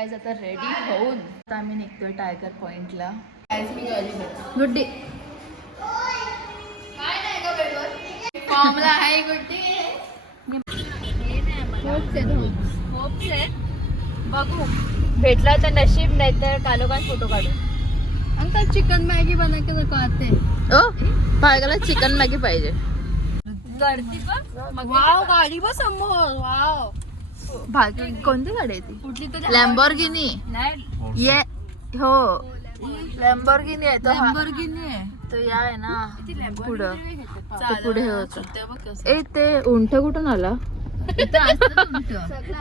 Guys आता ready होऊन आता आम्ही निघतोय टायगर पॉइंटला गुड डे फॉर्मला आहे गुड डे होप्स आहेत बघू. भेटला तर नशीब नाही तर कालोखान फोटो काढू. अंकल चिकन मैगी बना के नको आते ओ पायगाला चिकन मॅगी पाहिजे. गर्दी वाव गाडी बस समोर. वाव भागी कोणती गाडी आहे ती? कुठली तरी लॅम्बोर्गिनी नाही. ये हो. लॅम्बोर्गिनी आहे तो हा. लॅम्बोर्गिनी आहे. तो या आहे ना. पुढं. तो. पुढे होतं. सुट्ट्या बघ कसं. ए ते उंट कुठून आला?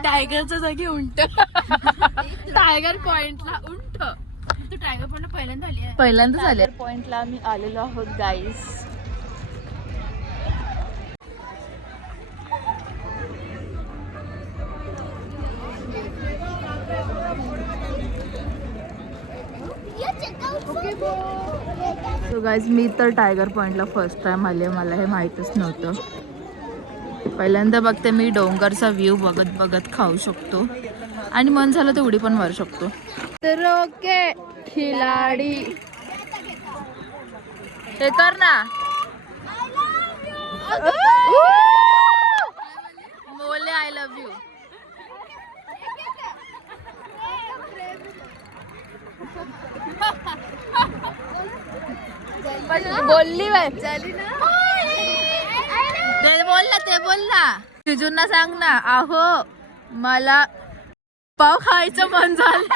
टायगरच्या जागी उंट. टायगर पॉइंटला उंट. तू टायगर पॉइंटला पहिल्यांदा आली आहे. पहिल्यांदा झाले पॉइंटला आम्ही आलेलो आहोत गाईस सो गाईज मी तर टायगर पॉइंटला फर्स्ट टाइम आले मला हे माहीतच नव्हतं. पहिल्यांदा बघते मी डोंगरचा व्ह्यू बघत बघत खाऊ शकतो. आणि मन झालं तर उडी पण मारू शकतो. तर ओके. खिलाडी. हे कर ना बोले आय लव्ह यू बोलली बाय ते बोल ना ते बोल ना. जिजूंना सांग ना आहो मला पाव खायचं मन झालं.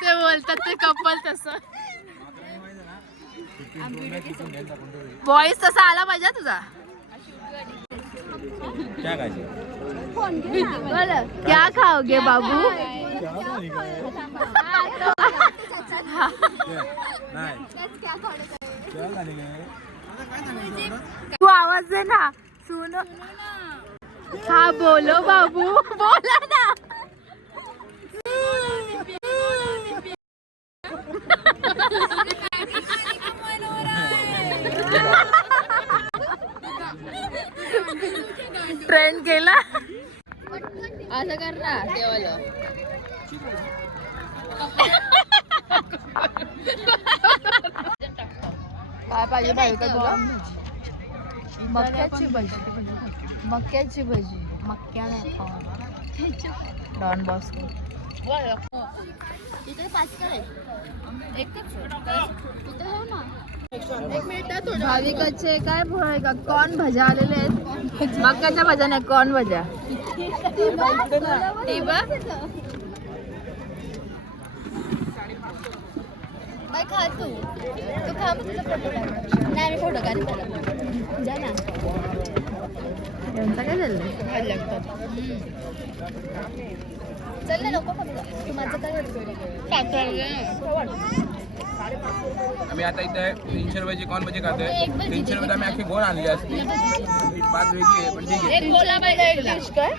ते बोलतात ते कपल तसं. वॉइस तसा आला पाहिजे तुझा. क्या खायचं? क्या खाओगे बाबू? तू आवाज दे ना. सुनो. हा बोलो बाबू. बोला ना. ट्रेंड केला. असं कर ना देवाला काय पाहिजे पाहिजे का तुला मक्याची भजी. मक्याची भजी. मक्या डॉन बॉस्को. इथे पाच काय एकच. इथे हो ना. भाविकाचे काय आहे का? कॉर्न भज्या आलेले आहेत. मक्याच्या भज्या नाही कॉर्न भज्या. बाय खा तू? तू खा मग तुझा फोटो काढ. नाही मी फोटो काढ जा ना. यांचं काय झालं? चल ना नको फक्त तू माझं काय आम्ही आता इथे तीनशे रुपयाची कॉन भजी खातोय तीनशे रुपयात आम्ही अख्खी गोल आणली असती. बात वेगळी आहे पण ठीक आहे. काय?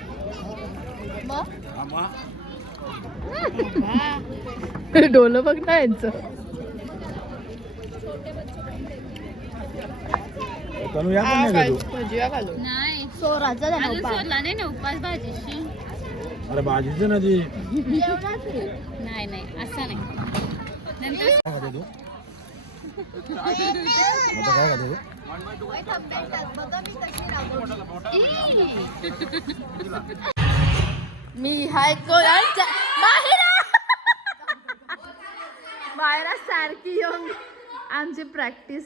डोलं बघ ना यांचं. नाही सोराचा झाला उपाय. सोडला नाही ना उपास भाजीशी. अरे भाजीचं ना ती. नाही नाही असं नाही. नंतर काय खाते तू? आता काय खाते तू? मी हाय कोणाच्या मायरा सारखी येऊन आमची प्रॅक्टिस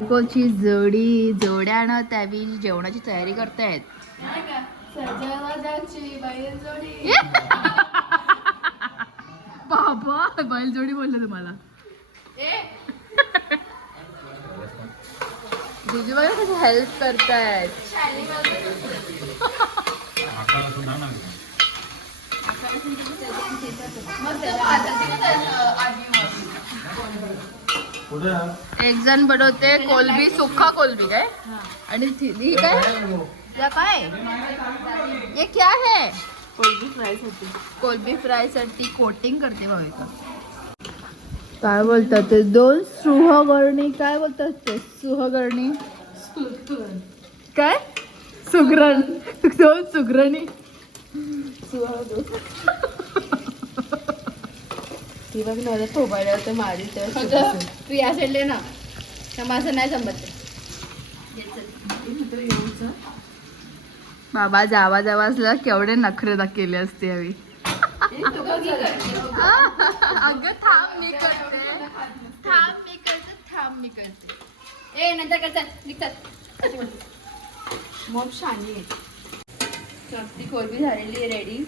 कोची जोडी जोड्यानं त्यावी जेवणाची तयारी करतायत. बाबा बैलजोडी बोलले तुम्हाला. बघा कशी हेल्प करतायत. आहे? एक जण बनवते कोलबी सुक्का कोलबी काय? आणि ही काय? या काय? ये क्या है? कोलबी फ्रायसाठी कोलबी फ्रायसाठी कोटिंग करते भाविका काय बोलतात ते? दोन सुहगरणी काय बोलतात ते? सुहगरणी. काय? सुगरण. दोन सुगरणी. ती बघ ना थोबाड्या तर मारी तू या साईडले ना माझं नाही जमत बाबा जावा जावा असला केवढे नखरे केले असते हवी अगं थांब मी करते. थांब मी करते थांब मी करते. ए नंतर करतात निघतात मग शानी आहे. ती कोलबी झालेली आहे रेडी.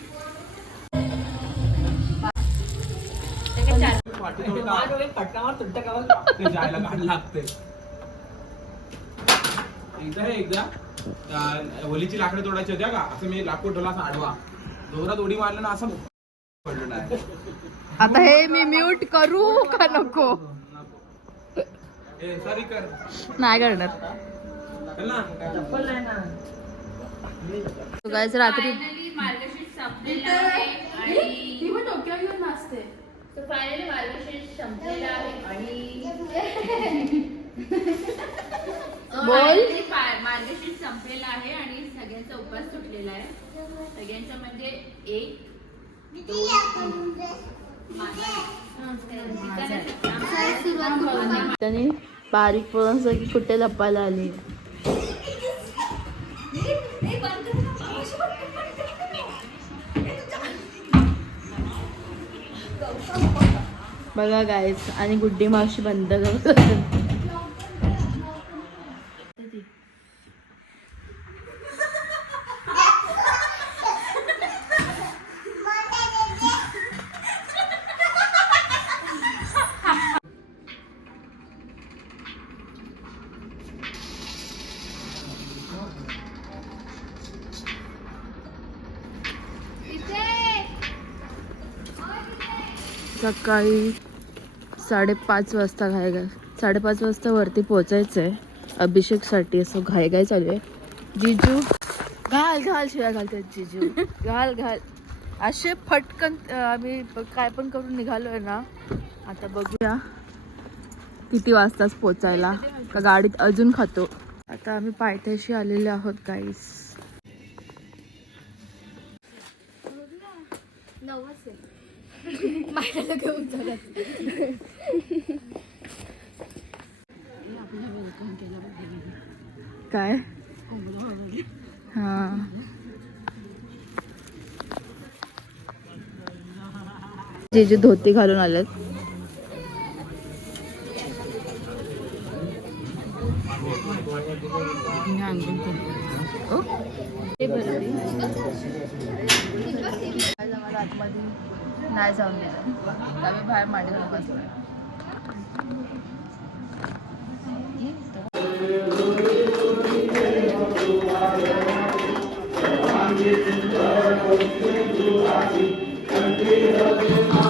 जायला घाण लागते. एकदा हे एकदा. त्या होलीची लाकडं तोडायची होत्या का? असं मी लाकूड ठेवला असा आडवा. जोरात उडी मारलं ना असं पडलं नाही. आता हे मी म्यूट करू का नको? ए सॉरी कर. नाही करणार. चल ना. गायच रात्री मार्गशीर्ष संपलेला आहे आणि ती पण डोक्यावर घेऊन नाचते तर फायनली मार्गशीर्ष संपलेला आहे आणि बोल. मार्गशीर्ष संपलेला आहे आणि सगळ्यांचा उपवास सुटलेला आहे. सगळ्यांचा म्हणजे एक दोन बारीक सगळी कुठे लपायला आली? बघा गायच आणि गुड्डी मावशी बंद सकाळी साडेपाच वाजता घायगाय साडेपाच वाजता वरती पोचायचं आहे अभिषेकसाठी असं घायगाय चालू आहे. जिजू घाल घाल शिवाय घालतात जिजू. घाल घाल. असे फटकन आम्ही ब- काय पण करून निघालो आहे ना आता बघूया किती वाजताच पोचायला. का गाडीत अजून खातो. आता आम्ही पायथ्याशी आलेले आहोत गाईस काय? हा. जे जे धोती घालून आलेत. Thank you.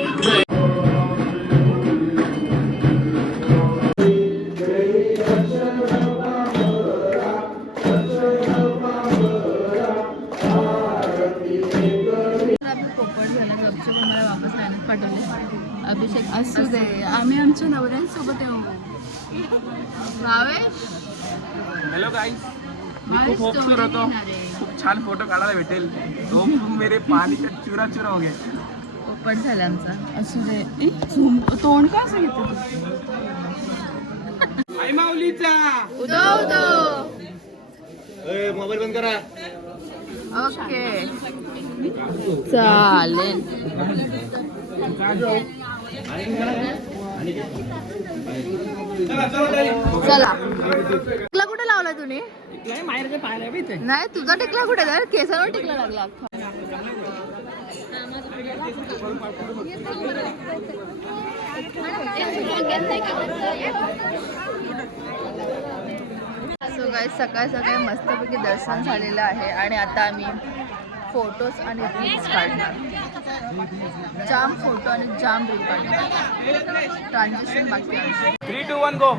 हॅलो गाईस मी खूप story होतो. खूप छान फोटो काढायला भेटेल. तो मेरे पाणी का चुरा चुरा हो पोपट झाला आमचा. असू दे. ए, झुम- तोंड का असं घेते तू? आई माऊलीचा. उदो उदो. मोबाईल बंद करा. ओके. चालेल. चला. टिकला कुठे लावला तुम्ही? नाही तुझा टिकला कुठे तर? केसावर टिकला लागला. सो गाय सकाळ सकाळी मस्तपैकी दर्शन झालेलं आहे. आणि आता आम्ही फोटोज आणि रील्स काढणार. जाम फोटो आणि जाम रील काढणार. ट्रान्झॅक्शन बाकी आहे. थ्री टू वन गो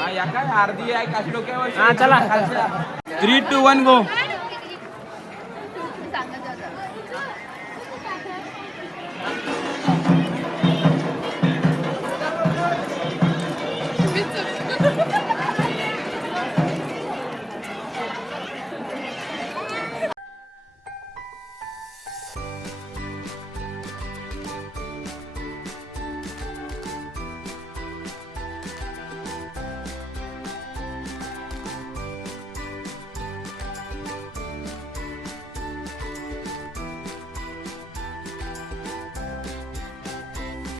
हा या काय? अर्धी आहे काशी डोक्यावर. चला. थ्री टू वन गो